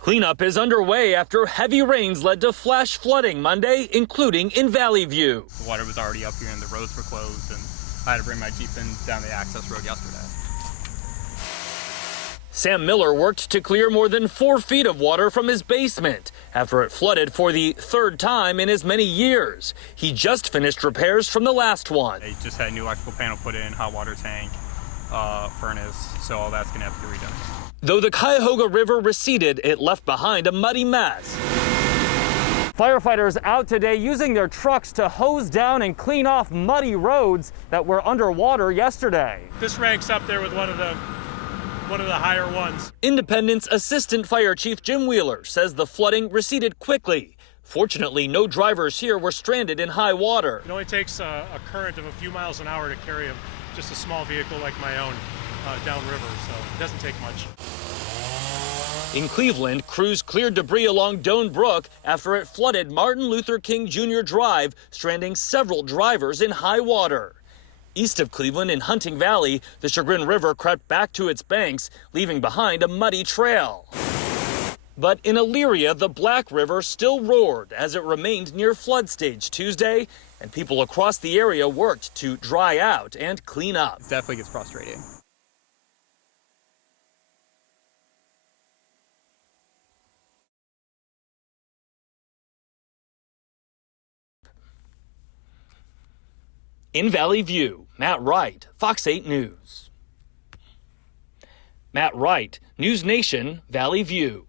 Cleanup is underway after heavy rains led to flash flooding Monday, including in Valley View. The water was already up here and the roads were closed, and I had to bring my Jeep in down the access road yesterday. Sam Miller worked to clear more than 4 feet of water from his basement after it flooded for the third time in as many years. He just finished repairs from the last one. They just had a new electrical panel put in, hot water tank, furnace, so all that's going to have to be redone. Though the Cuyahoga River receded, it left behind a muddy mess. Firefighters out today using their trucks to hose down and clean off muddy roads that were underwater yesterday. This ranks up there with one of the higher ones. Independence Assistant Fire Chief Jim Wheeler says the flooding receded quickly. Fortunately, no drivers here were stranded in high water. It only takes a current of a few miles an hour to carry just a small vehicle like my own downriver, so it doesn't take much. In Cleveland, crews cleared debris along Doan Brook after it flooded Martin Luther King Jr. Drive, stranding several drivers in high water. East of Cleveland in Hunting Valley, the Chagrin River crept back to its banks, leaving behind a muddy trail. But in Elyria, the Black River still roared as it remained near flood stage Tuesday, and people across the area worked to dry out and clean up. It definitely gets frustrating. In Valley View, Matt Wright, Fox 8 News. Matt Wright, News Nation, Valley View.